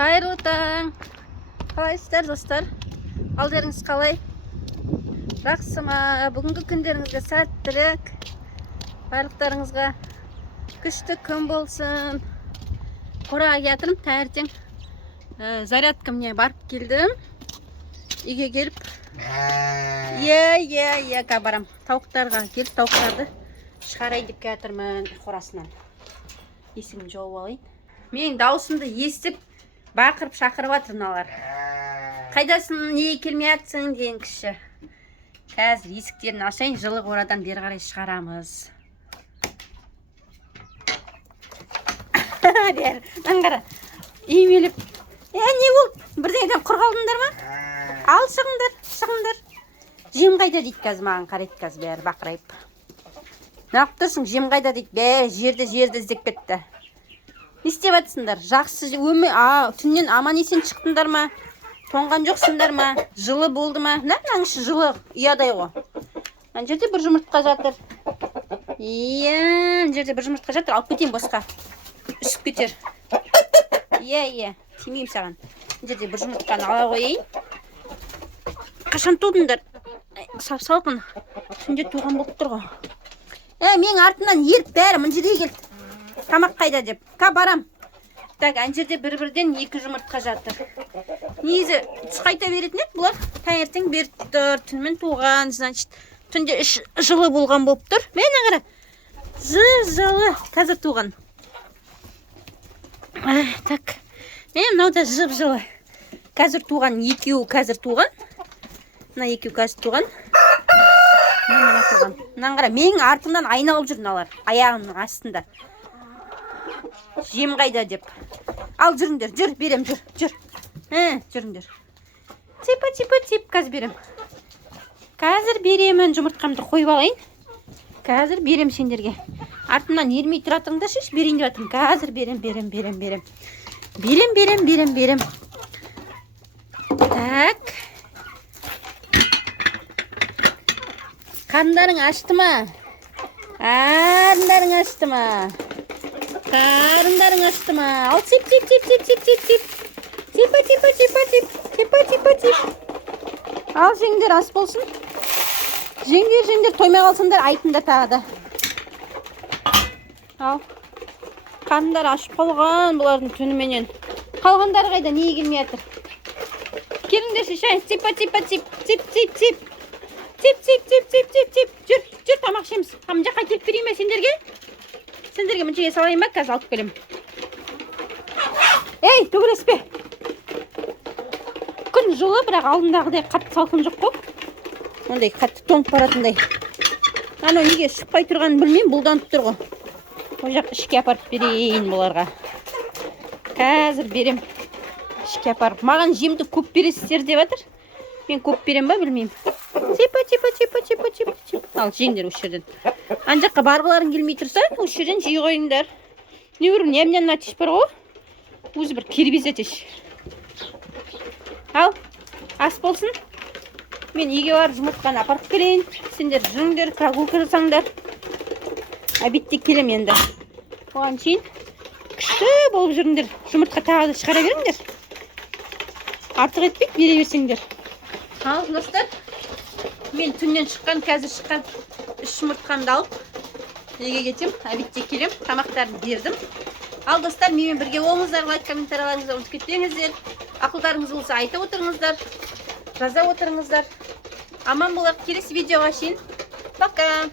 Қайырлы таң. Қалайсыздар достар? Алдарыңыз қалай? Жақсы ма? Бүгінгі күндеріңізге сәттілік. Барлықтарыңызға күшті күн болсын. Қораға келдім таңертең. Зарядкамне барып келдім. Үйге келіп. Қа барам. Тауықтарға келіп тауықтарды шығарайын деп келатырмын қорасынан. Есігімді жауып алайын. Менің даусымды естіп бақырып шақырып жатыр мыналар. Қайдасың, неге келмей жатсың деген кіші. Қазір есіктерін ашайын, жылы қорадан бері қарай шығарамыз. Бер, аңғара. Үймеліп. Не болды? Бірдеңеден құр қалдыңдар ма? Ал шығыңдар. Жем қайда дейді қазір маған қарайды қазір бәрі бақырайып. Нақ тұрсың, жем қайда дейді. Жерді іздеп кетті. Не істеп жатсыңдар? Жақсы түннен аман есен шықтыңдар ма? Тоңған жоқсыңдар ма? Жылы болды ма? Мынаның іші жылы, ұядай ғой. Ана жерде бір жұмыртқа жатыр. Ана жерде бір жұмыртқа жатыр. Алып кетейін босқа. Үсіп кетер. Тимеймін саған. Ана жерде бір жұмыртқаны ала қойайын. Қашан тудыңдар? Сап-салқын. Түнде туған болып тұр ғой. Мен артынан еріп бәрі мына жерге келді. Тамақ қайда деп. Барам. Так, ана жерде бір-бірден екі жұмыртқа жатыр. Негізі түс қайта беретін еді бұлар. Таңертең беріп тұр. Түнмен туған, значит, түнде жылы болған болып тұр. Мен ағара. Жылы. Қазір туған. Так. Мен мынауда жып-жылы. Қазір туған, екеуі қазір туған. Мына екеуі қазір туған. Мына туған. Мынаны қара, менің артымнан айналып жүр мыналар. Аяғымның астында. Жем қайда деп. Ал жүріңдер, жүр, берем, жүр. Жүріңдер. Тип, қазір берем. Қазір беремін, жұмыртқамды қойып алайын. Қазір берем сендерге. Артымнан ермей тұратыңдар шеш, берейін деп жатырмын. Қазір берем. Берем. Так. Қарындарың ашты ма? Қарындарың ашты ма? Ал тип. Ал жеңдер ас болсын. Жеңдер тоймай қалсыңдар айтында тағы да. Ал. Қарындар ашып қалған бұлардың түніменен. Қалғандары қайда, неге келмей жатыр? Келіңдер шешай. Тип. Жүр, тамақ ішеміз. Мына жаққа келіп берейін бе сендерге? Сендерге мыншеге салайын ба? Қазір алып келем. Төбелеспе. Күн жылы, бірақ алдындағыдай қатты салқын жоқ қой. Ондай қатты тоңып баратындай. Анау неге шықпай тұрғанын білмеймін, бұлданып тұр ғой. Ол жақ ішке апарып берейін бұларға. Қазір берем. Ішке апарып. Маған жемді көп бересіздер деп жатыр. Мен көп берем ба білмеймін. Тип. Ал жеңдер осы жерден. Ана жаққа барғыларың келмей тұрса, осы жерден жей қойыңдар. Не бір нәмнен атеш бар ғой. Өзі бір кербез атеш. Ал, ас болсын. Мен үйге барып жұмыртқаны апарып келейін. Сендер жүріңдер, прогулка жасаңдар. Обедте келем енді. Оған шейін күшті болып жүріңдер. Жұмыртқа тағы да шығара беріңдер. Артық етпейік, бере берсеңдер. Ал, достар, мен түннен қазір шыққан 3 жұмыртқамды алып, үйге кетем, обедте келем, тамақтарын бердім. Ал, достар, менімен бірге болыңыздар, лайк, комментарияларыңызды ұмытып кетпеңіздер. Ақылдарыңыз болса айта отырыңыздар, жаза отырыңыздар. Аман болайық, келесі видеоға шейін. Пока!